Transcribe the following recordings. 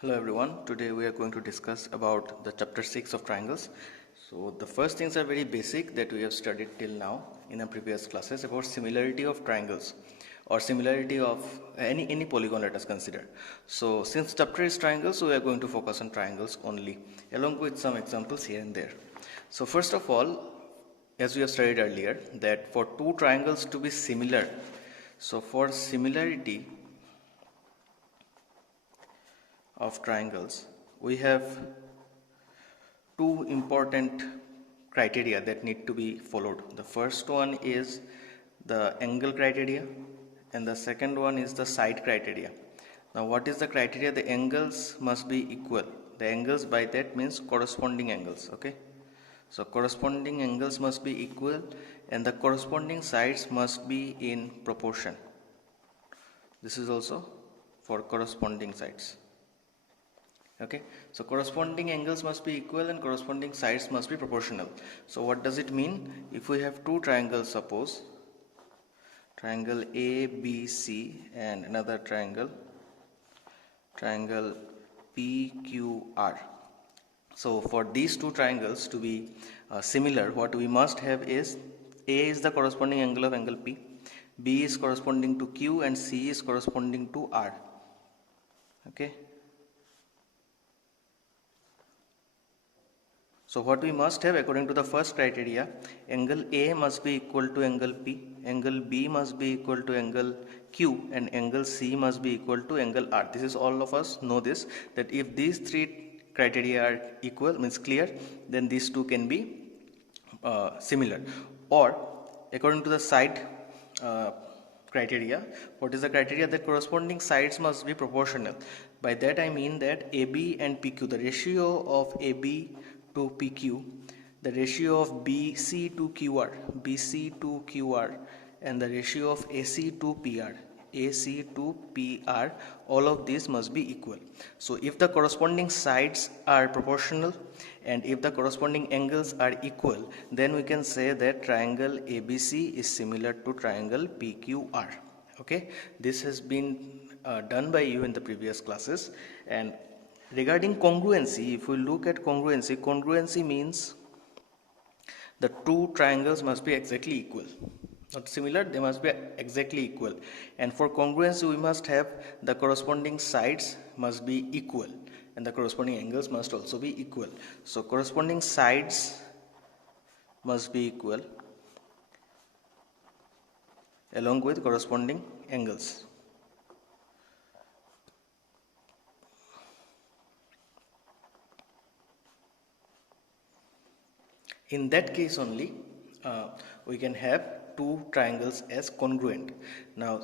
Hello everyone, today we are going to discuss about the chapter 6 of triangles. So the first things are very basic that we have studied till now in the previous classes about similarity of triangles or similarity of any polygon, let us consider. So since chapter is triangles, so we are going to focus on triangles only along with some examples here and there. So first of all, as we have studied earlier, that for two triangles to be similar, so for similarity of triangles, we have two important criteria that need to be followed. The first one is the angle criteria and the second one is the side criteria. Now what is the criteria? The angles must be equal. The angles by that means corresponding angles, okay? So corresponding angles must be equal and the corresponding sides must be in proportion. This is also for corresponding sides. Okay, so corresponding angles must be equal and corresponding sides must be proportional. So what does it mean? If we have two triangles, suppose triangle ABC and another triangle PQR. So for these two triangles to be similar, what we must have is A is the corresponding angle of angle P, B is corresponding to Q and C is corresponding to R. Okay. So what we must have according to the first criteria, angle A must be equal to angle P, angle B must be equal to angle Q and angle C must be equal to angle R. This is all of us know this, that if these three criteria are equal, means clear, then these two can be similar. Or according to the side criteria, what is the criteria? That corresponding sides must be proportional. By that I mean that AB and PQ, the ratio of AB to PQ, the ratio of BC to QR, and the ratio of AC to PR, all of these must be equal. So if the corresponding sides are proportional and if the corresponding angles are equal, then we can say that triangle ABC is similar to triangle PQR. Okay, this has been done by you in the previous classes. And regarding congruency, if we look at congruency means the two triangles must be exactly equal. Not similar, they must be exactly equal. And for congruency, we must have the corresponding sides must be equal and the corresponding angles must also be equal. So corresponding sides must be equal along with corresponding angles. In that case only, we can have two triangles as congruent. Now,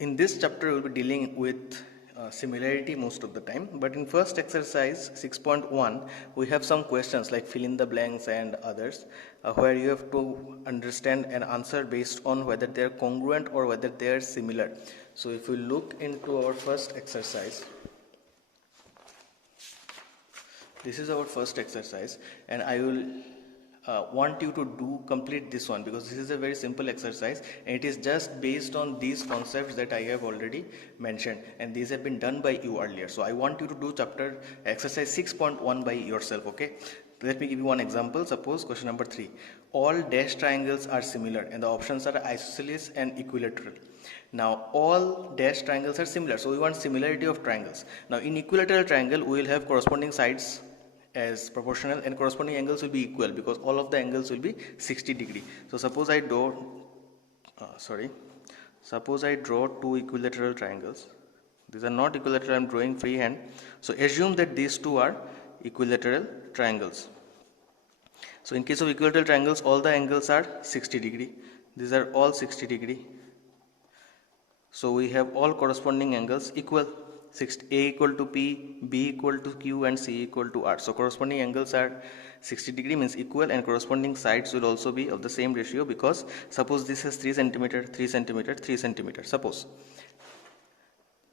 in this chapter, we will be dealing with similarity most of the time, but in first exercise 6.1, we have some questions like fill in the blanks and others, where you have to understand and answer based on whether they are congruent or whether they are similar. So, if we look into our first exercise, this is our first exercise, and I will want you to complete this one because this is a very simple exercise and it is just based on these concepts that I have already mentioned, and these have been done by you earlier. So I want you to do chapter exercise 6.1 by yourself. Okay, let me give you one example. Suppose question number 3, all dashed triangles are similar and the options are isosceles and equilateral. Now all dashed triangles are similar, so we want similarity of triangles. Now in equilateral triangle we will have corresponding sides as proportional and corresponding angles will be equal because all of the angles will be 60 degree. So suppose I draw two equilateral triangles. These are not equilateral, I am drawing freehand. So assume that these two are equilateral triangles. So in case of equilateral triangles, all the angles are 60 degree. These are all 60 degree. So we have all corresponding angles equal. A equal to P, B equal to Q and C equal to R. So corresponding angles are 60 degree means equal, and corresponding sides will also be of the same ratio because suppose this is 3 centimeter, 3 centimeter, 3 centimeter. Suppose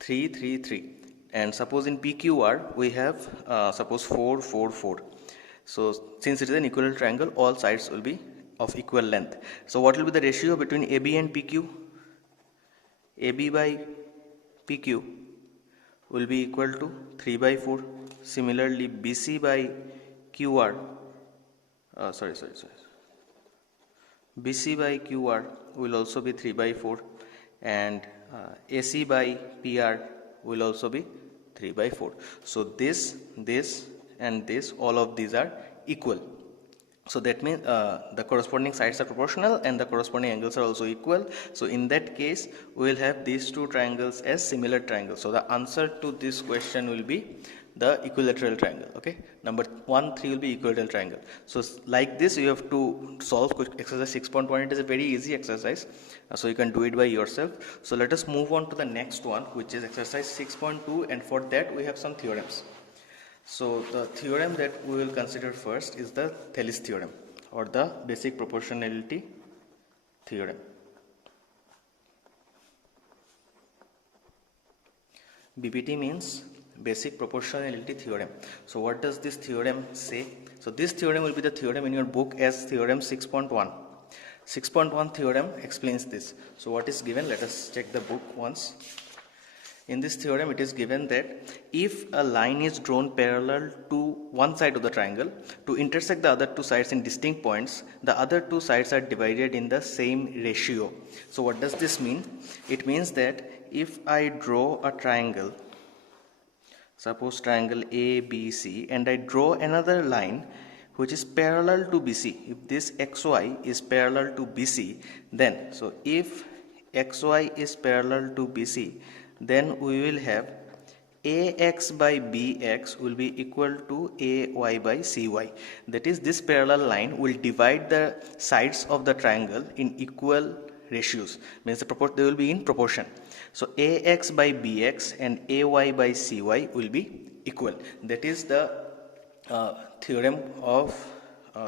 3, 3, 3. And suppose in PQR we have suppose 4, 4, 4. So since it is an equilateral triangle, all sides will be of equal length. So what will be the ratio between AB and PQ? AB by PQ will be equal to 3 by 4. Similarly, BC by QR, BC by QR will also be 3 by 4, and AC by PR will also be 3 by 4. So this and this, all of these are equal. So that means the corresponding sides are proportional and the corresponding angles are also equal. So in that case, we will have these two triangles as similar triangles. So the answer to this question will be the equilateral triangle. Okay, number 1, 3 will be equilateral triangle. So like this, you have to solve exercise 6.1. It is a very easy exercise, so you can do it by yourself. So let us move on to the next one, which is exercise 6.2, and for that we have some theorems. So the theorem that we will consider first is the Theless theorem, or the basic proportionality theorem. BPT means basic proportionality theorem. So what does this theorem say? So this theorem will be the theorem in your book as theorem 6.1. 6.1 theorem explains this. So what is given? Let us check the book once. In this theorem, it is given that if a line is drawn parallel to one side of the triangle to intersect the other two sides in distinct points, the other two sides are divided in the same ratio. So what does this mean? It means that if I draw a triangle, suppose triangle ABC, and I draw another line which is parallel to BC, if this XY is parallel to BC, then, so if XY is parallel to BC, then we will have AX by BX will be equal to AY by CY. That is, this parallel line will divide the sides of the triangle in equal ratios, means they will be in proportion. So AX by BX and AY by CY will be equal. That is the theorem of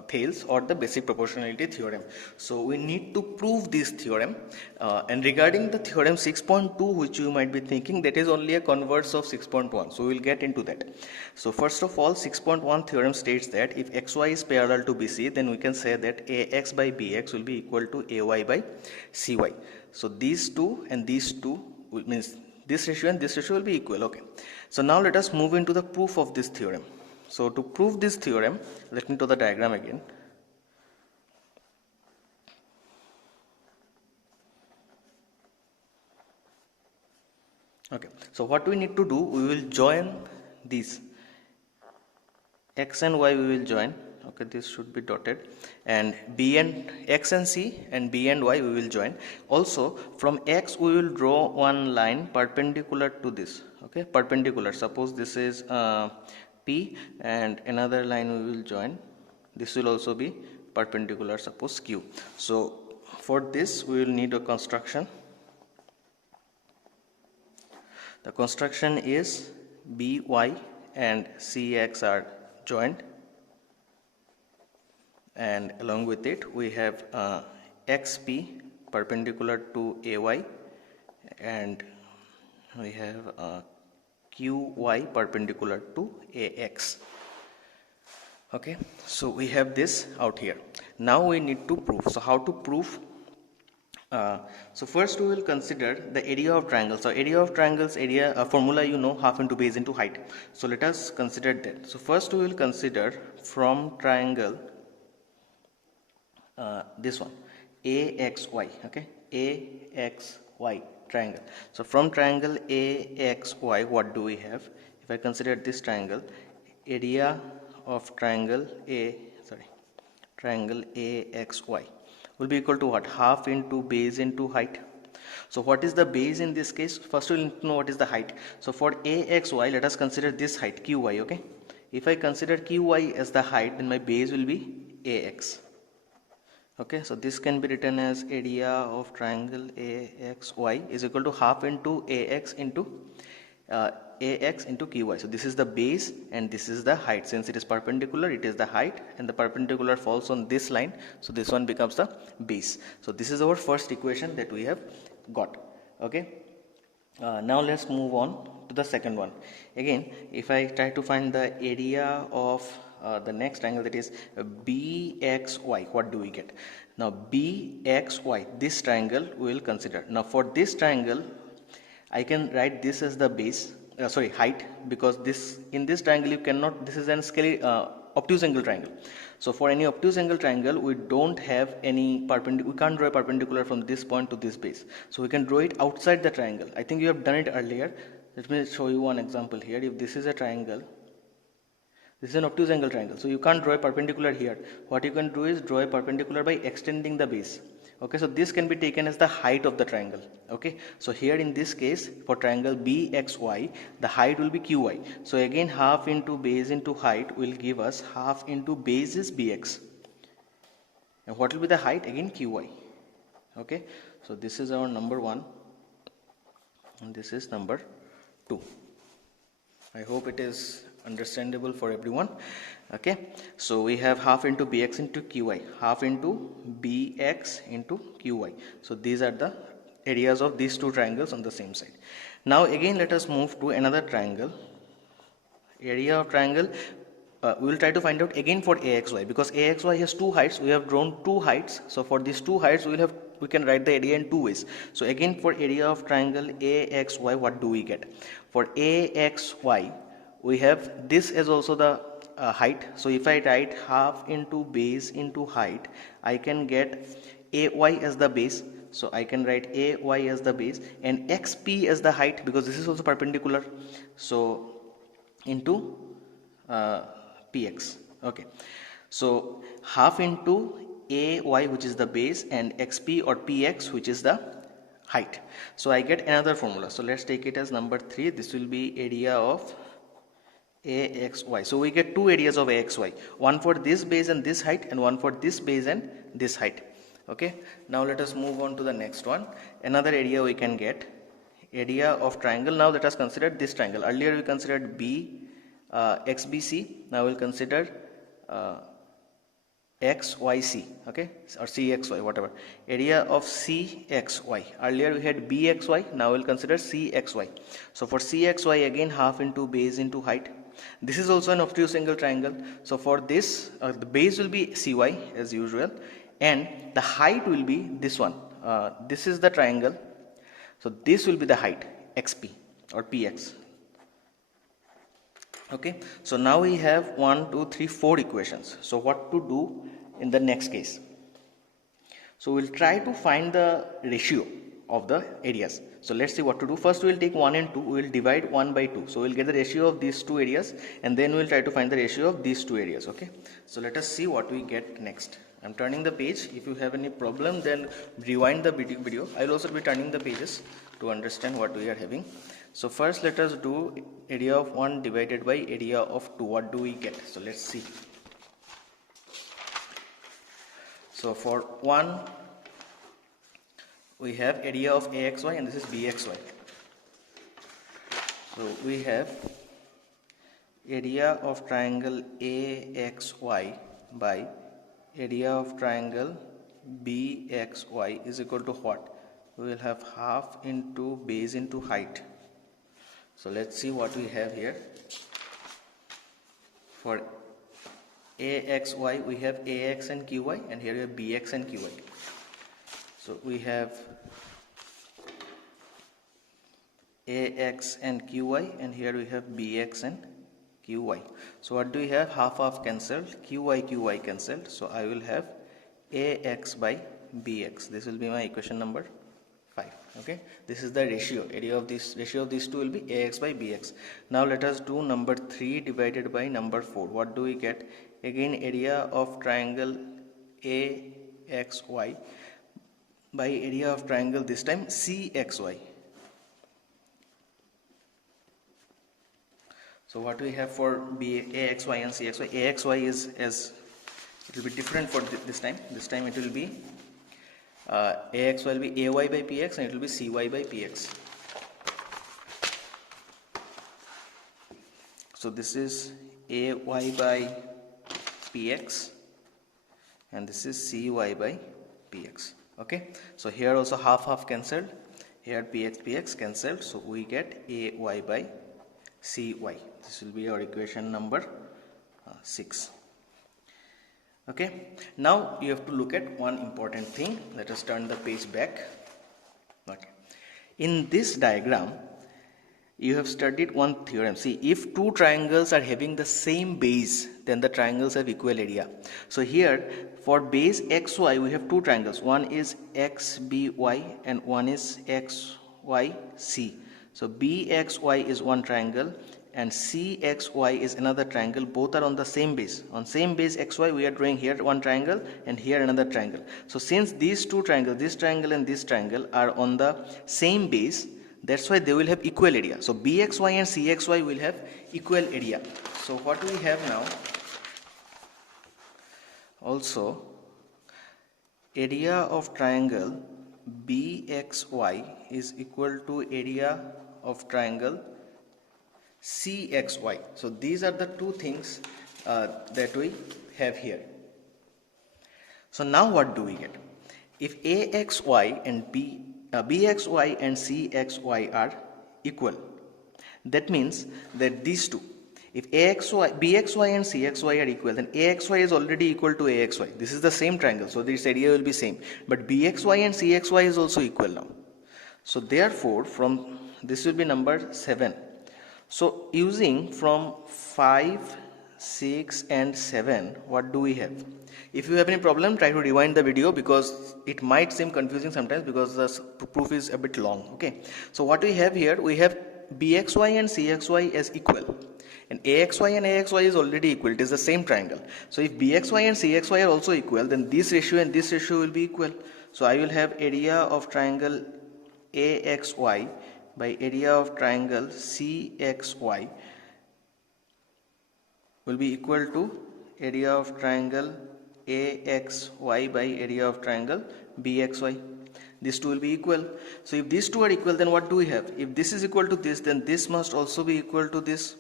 Thales, or the basic proportionality theorem. So we need to prove this theorem, and regarding the theorem 6.2, which you might be thinking, that is only a converse of 6.1. So we will get into that. So first of all, 6.1 theorem states that if XY is parallel to BC, then we can say that AX by BX will be equal to AY by CY. So these two and these two means this ratio and this ratio will be equal. Okay. So now let us move into the proof of this theorem. So to prove this theorem, let me draw the diagram again. Okay, so what we need to do, we will join these X and Y, we will join. Okay, this should be dotted, and B and X and C and B and Y we will join. Also from X we will draw one line perpendicular to this. Okay, perpendicular. Suppose this is P, and another line we will join. This will also be perpendicular, suppose Q. So for this we will need a construction. The construction is BY and CX are joined, and along with it we have XP perpendicular to AY, and we have QY perpendicular to AX. Okay, so we have this out here. Now we need to prove. So how to prove? So first we will consider the area of triangles. So area of triangles, formula you know, half into base into height. So let us consider that. So first we will consider from triangle this one AXY. Okay, AXY triangle. So from triangle AXY, what do we have? If I consider this triangle, area of triangle triangle AXY will be equal to what? Half into base into height. So what is the base in this case? First we will need to know what is the height. So for AXY, let us consider this height QY. Okay, if I consider QY as the height, then my base will be AX. Okay, so this can be written as area of triangle AXY is equal to half into AX into QY. So this is the base and this is the height. Since it is perpendicular, it is the height, and the perpendicular falls on this line, so this one becomes the base. So this is our first equation that we have got. Okay, now let's move on to the second one. Again, if I try to find the area of the next triangle, that is BXY, what do we get? Now BXY, this triangle we will consider. Now for this triangle, I can write this as the base. height, because this in this triangle you cannot, this is an obtuse angle triangle. So for any obtuse angle triangle we don't have any perpendicular, we can't draw a perpendicular from this point to this base, so we can draw it outside the triangle. I think you have done it earlier. Let me show you one example here. If this is a triangle, this is an obtuse angle triangle, so you can't draw a perpendicular here. What you can do is draw a perpendicular by extending the base. Okay, so this can be taken as the height of the triangle. Okay, so here in this case for triangle BXY, the height will be QY. So again half into base into height will give us half into base is BX. And what will be the height? Again QY. Okay, so this is our number 1 and this is number 2. I hope it is understandable for everyone. Okay, so we have half into bx into qy, half into bx into qy. So these are the areas of these two triangles on the same side. Now again let us move to another triangle. Area of triangle, we will try to find out again for axy, because axy has two heights. We have drawn two heights, so for these two heights we can write the area in two ways. So again for area of triangle axy, what do we get? For axy we have this as also the height. So if I write half into base into height, I can get ay as the base. So I can write ay as the base and xp as the height, because this is also perpendicular. So into px. Okay, so half into ay, which is the base, and xp or px, which is the height. So I get another formula. So let's take it as number 3. This will be area of axy. So we get two areas of axy, one for this base and this height, and one for this base and this height. Okay, now let us move on to the next one. Another area we can get, area of triangle. Now let us consider this triangle. Earlier we considered xbc. Now we'll consider xyc, okay, or cxy, whatever. Area of cxy. Earlier we had bxy. Now we'll consider cxy. So for cxy, again half into base into height. This is also an obtuse angle triangle. So for this, the base will be cy as usual, and the height will be this one. This is the triangle. So this will be the height, xp or px. Okay, so now we have 1, 2, 3, 4 equations. So what to do in the next case? So we'll try to find the ratio of the areas. So let's see what to do. First we will take 1 and 2, we will divide 1 by 2. So we'll get the ratio of these two areas, and then we'll try to find the ratio of these two areas. Okay, so let us see what we get next. I'm turning the page. If you have any problem, then rewind the video. I will also be turning the pages to understand what we are having. So first let us do area of 1 divided by area of 2. What do we get? So let's see. So for 1 we have area of axy, and this is bxy. So we have area of triangle axy by area of triangle bxy is equal to what? We will have half into base into height. So let's see what we have here. For axy we have ax and qy, and here we have bx and qy. So we have ax and qy, and here we have bx and qy. So what do we have? Half cancelled, qy cancelled. So I will have ax by bx. This will be my equation number 5. Okay, this is the ratio. Area of this ratio of these two will be ax by bx. Now let us do number 3 divided by number 4. What do we get? Again area of triangle axy by area of triangle, this time cxy. So what we have for axy and cxy? Axy is as it will be different for this time. This time it will be ax will be ay by px, and it will be cy by px. So this is ay by px, and this is cy by px. Okay, so here also half cancelled, here px cancelled, so we get ay by cy. This will be our equation number 6. Okay, now you have to look at one important thing. Let us turn the page back. Okay, in this diagram You have studied one theorem. See, if two triangles are having the same base, then the triangles have equal area. So here, for base xy, we have two triangles. One is xby and one is xyc. So bxy is one triangle and cxy is another triangle. Both are on the same base. On same base xy, we are drawing here one triangle and here another triangle. So since these two triangles, this triangle and this triangle, are on the same base, that's why they will have equal area. So bxy and cxy will have equal area. So what we have now, also area of triangle bxy is equal to area of triangle cxy. So these are the two things that we have here. So now what do we get? If axy and bxy and cxy are equal, that means that these two, if bxy and cxy are equal, then axy is already equal to axy. This is the same triangle, so this area will be same. But bxy and cxy is also equal now. So therefore, from this will be number 7. So using from 5, 6 and 7, what do we have? If you have any problem, try to rewind the video because it might seem confusing sometimes because the proof is a bit long. Okay. So what we have here, we have bxy and cxy as equal. And axy and axy is already equal. It is the same triangle. So if bxy and cxy are also equal, then this ratio and this ratio will be equal. So I will have area of triangle axy by area of triangle cxy will be equal to area of triangle axy by area of triangle bxy. These two will be equal. So if these two are equal, then what do we have? If this is equal to this, then this must also be equal to this.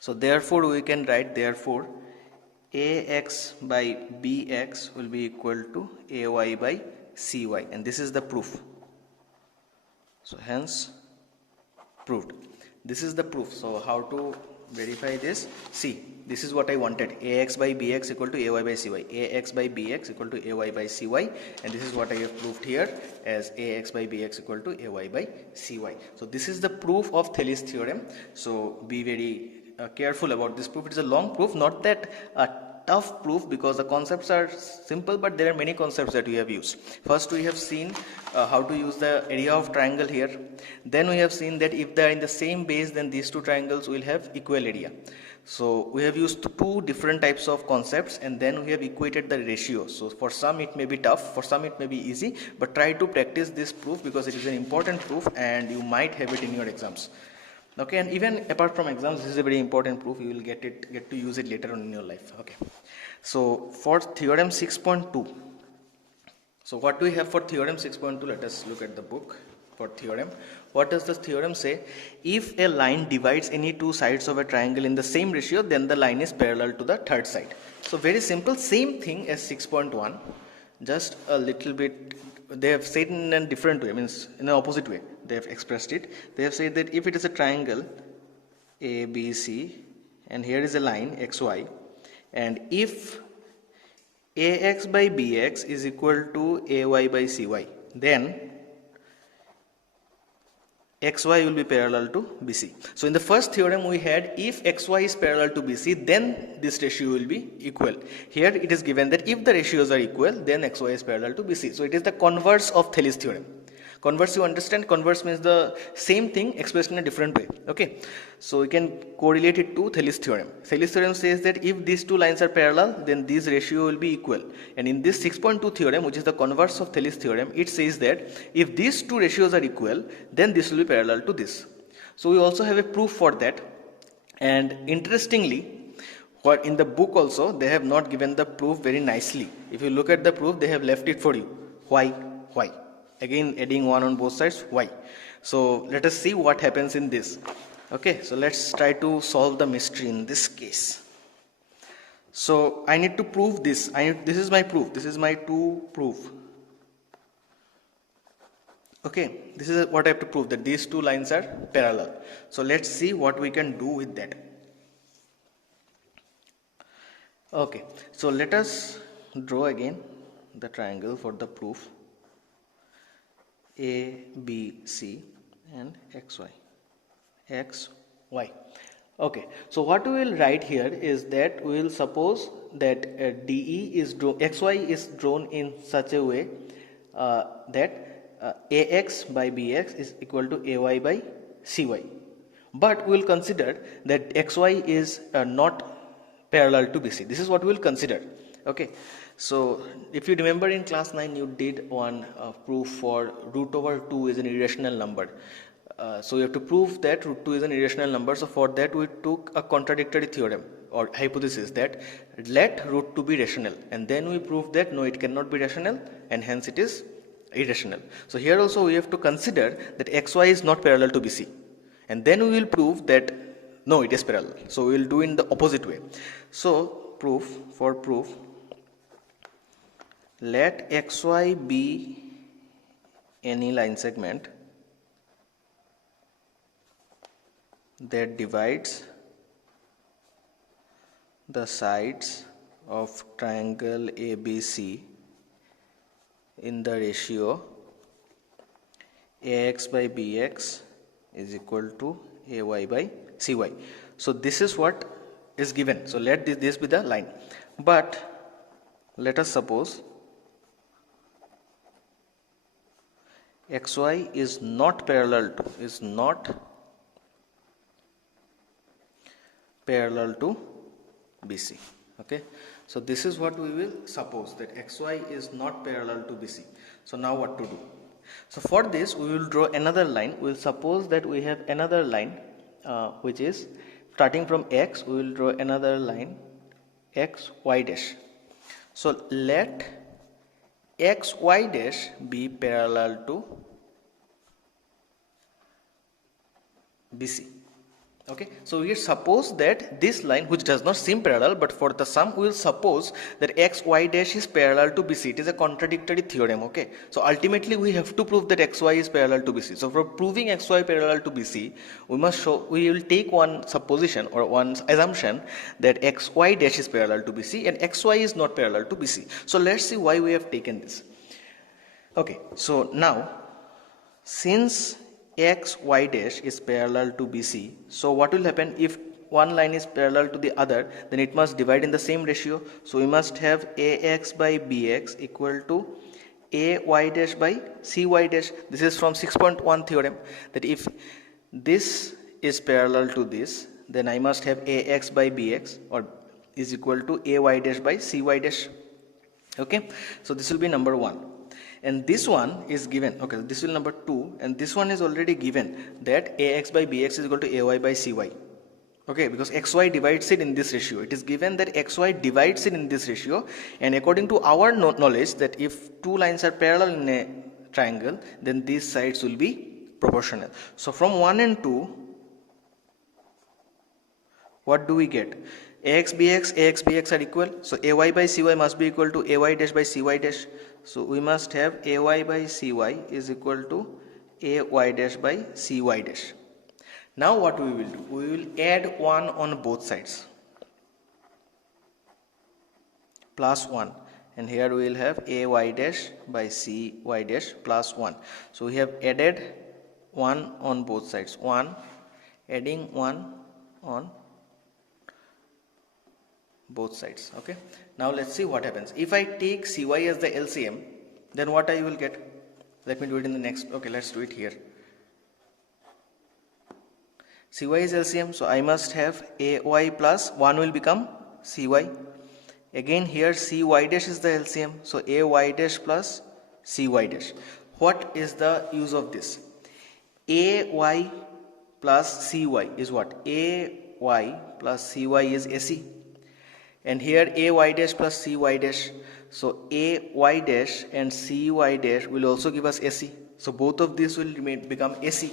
So therefore we can write, therefore ax by bx will be equal to ay by cy, and this is the proof. So hence proved. This is the proof. So how to verify this? See, this is what I wanted. Ax by bx equal to ay by cy. Ax by bx equal to ay by cy, and this is what I have proved here as ax by bx equal to ay by cy. So this is the proof of Thales's theorem. So be very careful about this proof. It is a long proof, not that tough proof because the concepts are simple, but there are many concepts that we have used. First we have seen how to use the area of triangle here. Then we have seen that if they are in the same base, then these two triangles will have equal area. So we have used two different types of concepts, and then we have equated the ratios. So for some it may be tough, for some it may be easy, but try to practice this proof because it is an important proof and you might have it in your exams. Okay, and even apart from exams, this is a very important proof. You will get to use it later on in your life. Okay, so for theorem 6.2, so what do we have for theorem 6.2? Let us look at the book for theorem. What does the theorem say? If a line divides any two sides of a triangle in the same ratio, then the line is parallel to the third side. So very simple, same thing as 6.1, just a little bit. They have said in a different way, means in an opposite way. They have expressed it. They have said that if it is a triangle ABC and here is a line XY, and if AX by BX is equal to AY by CY, then XY will be parallel to BC. So in the first theorem we had if XY is parallel to BC, then this ratio will be equal. Here it is given that if the ratios are equal, then XY is parallel to BC. So it is the converse of Thales theorem. Converse, you understand? Converse means the same thing expressed in a different way. Okay, so we can correlate it to Thales theorem. Thales theorem says that if these two lines are parallel, then this ratio will be equal. And in this 6.2 theorem, which is the converse of Thales theorem, it says that if these two ratios are equal, then this will be parallel to this. So we also have a proof for that. And interestingly, what in the book also, they have not given the proof very nicely. If you look at the proof, they have left it for you. Why? Why? Again adding 1 on both sides. Why? So let us see what happens in this. Okay, so let's try to solve the mystery in this case. So I need to prove this. This is my proof. This is my to prove. Okay, this is what I have to prove, that these two lines are parallel. So let's see what we can do with that. Okay, so let us draw again the triangle for the proof. A, B, C and XY. x y. Okay, so what we will write here is that we will suppose that DE is xy is drawn in such a way that AX by BX is equal to AY by CY. But we will consider that XY is not parallel to BC. This is what we will consider. Okay, so if you remember in class 9 you did one proof for root over 2 is an irrational number. So we have to prove that root 2 is an irrational number. So for that we took a contradictory theorem or hypothesis that let root 2 be rational, and then we proved that no, it cannot be rational and hence it is irrational. So here also we have to consider that xy is not parallel to BC, and then we will prove that no, it is parallel. So we will do in the opposite way. So proof, let xy be any line segment that divides the sides of triangle ABC in the ratio AX by BX is equal to AY by CY. So this is what is given. So let this be the line. But let us suppose XY is not parallel to BC. Okay, so this is what we will suppose, that XY is not parallel to BC. So now what to do? So for this we will draw another line. We will suppose that we have another line which is starting from X. We will draw another line XY dash. So let XY dash be parallel to BC. Okay, so we suppose that this line, which does not seem parallel, but for the sum we will suppose that xy dash is parallel to BC. It is a contradictory theorem. Okay, so ultimately we have to prove that xy is parallel to BC. So for proving xy parallel to BC, we will take one supposition or one assumption that xy dash is parallel to BC and xy is not parallel to BC. So let's see why we have taken this. Okay, so now since xy dash is parallel to BC, so what will happen if one line is parallel to the other? Then it must divide in the same ratio. So we must have AX by BX equal to AY dash by CY dash. This is from 6.1 theorem, that if this is parallel to this, then I must have AX by BX or is equal to AY dash by CY dash. Okay, so this will be number 1. And this one is given, okay, this will number 2, and this one is already given, that AX by BX is equal to AY by CY. Okay, because XY divides it in this ratio. It is given that XY divides it in this ratio, and according to our knowledge that if two lines are parallel in a triangle, then these sides will be proportional. So from 1 and 2, what do we get? AX BX are equal. So AY by CY must be equal to AY dash by CY dash. So we must have AY by CY is equal to AY dash by CY dash. Now what we will do? We will add 1 on both sides. Plus 1. And here we will have AY dash by CY dash plus 1. So we have added 1 on both sides. 1 adding 1 on both sides. Okay, now let's see what happens. If I take CY as the LCM, then what I will get? Let me do it in the next. Okay, let's do it here. CY is LCM, so I must have AY plus 1 will become CY. Again here CY dash is the LCM, so AY dash plus CY dash. What is the use of this? AY plus CY is what? AY plus CY is AC. And here AY dash plus CY dash. So AY dash and CY dash will also give us AC. So both of these will become AC.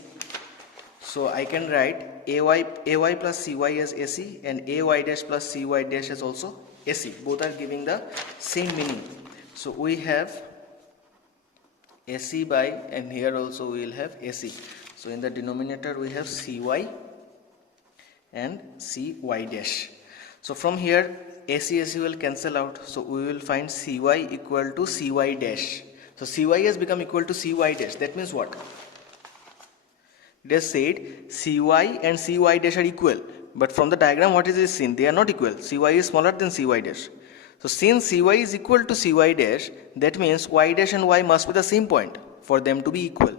So I can write AY plus CY as AC and AY dash plus CY dash as also AC. Both are giving the same meaning. So we have AC by, and here also we will have AC. So in the denominator we have CY and CY dash. So from here AC will cancel out. So we will find CY equal to CY dash. So CY has become equal to CY dash. That means what? It has said cy and cy dash are equal, but from the diagram what is this seen? They are not equal. Cy is smaller than cy dash. So since cy is equal to cy dash, that means y dash and y must be the same point for them to be equal,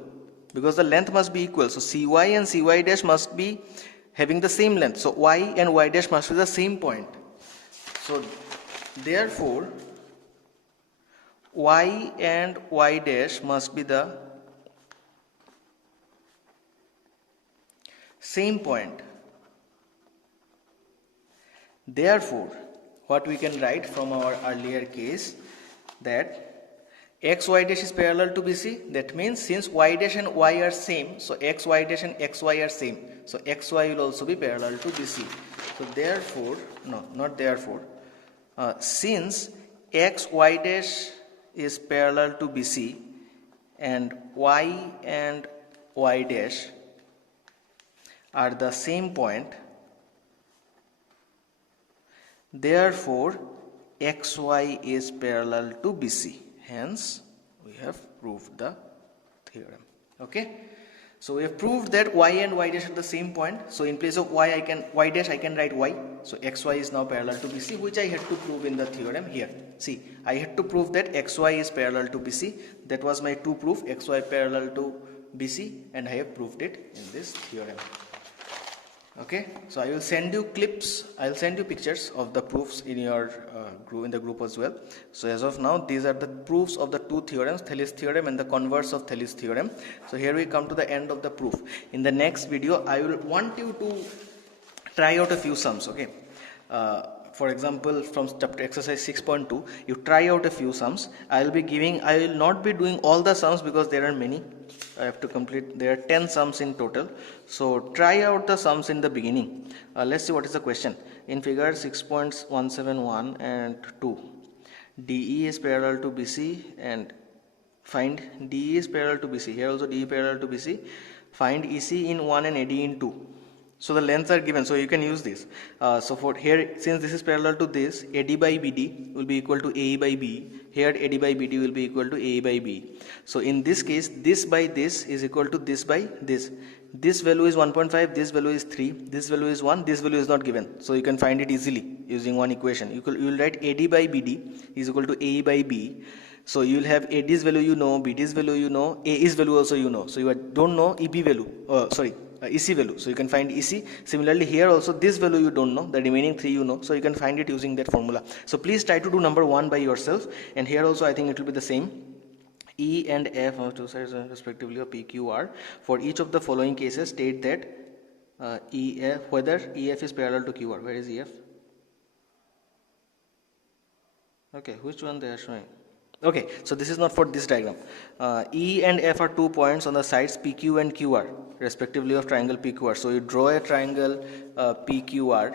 because the length must be equal. So cy and cy dash must be having the same length. So y and y dash must be the same point. So therefore y and y dash must be the same point. Therefore, what we can write from our earlier case, that xy dash is parallel to BC. That means since y dash and y are same, so xy dash and xy are same, so xy will also be parallel to BC. So therefore, no, not therefore, since xy dash is parallel to BC and y dash are the same point, therefore xy is parallel to BC. Hence we have proved the theorem. Okay, so we have proved that y and y dash are the same point. So in place of y dash I can write y. So xy is now parallel to BC, which I had to prove in the theorem here. See, I had to prove that xy is parallel to BC. That was my two proof, xy parallel to BC, and I have proved it in this theorem. Okay, so I will send you clips, I will send you pictures of the proofs in your group, in the group as well. So as of now, these are the proofs of the two theorems, Thales theorem and the converse of Thales theorem. So here we come to the end of the proof. In the next video, I will want you to try out a few sums. Okay, for example, from chapter exercise 6.2, you try out a few sums. I will not be doing all the sums because there are many. I have to complete, there are 10 sums in total. So try out the sums in the beginning. Let's see what is the question. In figure 6.171 and 2, DE is parallel to BC and find DE is parallel to BC. Here also DE parallel to BC. Find EC in 1 and AD in 2. So the lengths are given, so you can use this. So for here, since this is parallel to this, AD by BD will be equal to AE by BE. Here AD by BD will be equal to AE by BE. So in this case, this by this is equal to this by this. This value is 1.5, this value is 3, this value is 1, this value is not given. So you can find it easily using one equation. You will write AD by BD is equal to AE by BE. So you will have AD's value you know, BD's value you know, AE's value also you know. So you don't know EB value, EC value, so you can find EC. Similarly here also this value you don't know, the remaining 3 you know, so you can find it using that formula. So please try to do number 1 by yourself, and here also I think it will be the same. E and F of two sides respectively of PQR. For each of the following cases state that EF, whether EF is parallel to QR. Where is EF? Okay, which one they are showing? Okay, so this is not for this diagram. E and F are 2 points on the sides PQ and QR respectively of triangle PQR. So you draw a triangle PQR,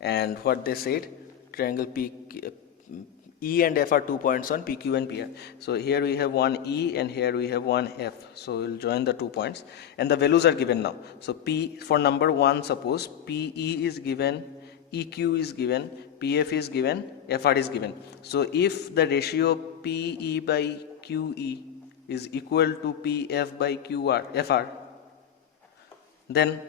and what they said, triangle E and F are 2 points on PQ and PR. So here we have one E and here we have one F. So we'll join the 2 points and the values are given now. So P for number 1, suppose PE is given, EQ is given, PF is given, FR is given. So if the ratio PE by QE is equal to PF by FR, then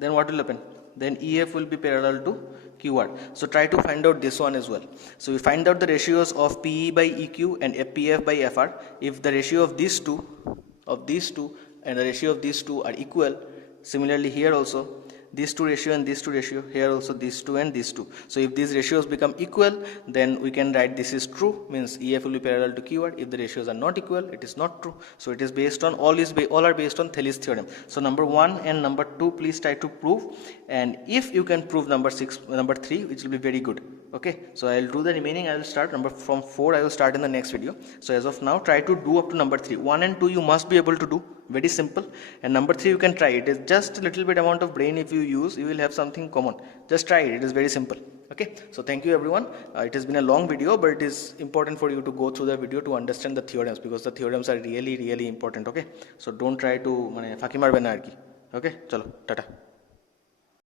what will happen? Then EF will be parallel to QR. So try to find out this one as well. So we find out the ratios of PE by EQ and PF by FR. If the ratio of these two and the ratio of these two are equal, similarly here also these two ratio and these two ratio, here also these two and these two. So if these ratios become equal, then we can write this is true, means EF will be parallel to QR. If the ratios are not equal, it is not true. So it is based on all are based on Thales theorem. So number 1 and number 2 please try to prove, and if you can prove number 3, which will be very good. Okay, so I will do the remaining. I will start from 4. I will start in the next video. So as of now, try to do up to number 3. 1 and 2 you must be able to do, very simple, and number 3 you can try. It is just a little bit amount of brain. If you use, you will have something common. Just try it. It is very simple. Okay, so thank you everyone. It has been a long video, but it is important for you to go through the video to understand the theorems, because the theorems are really important. Okay, so don't try to faki marbe na arki. Okay, chalo, tata.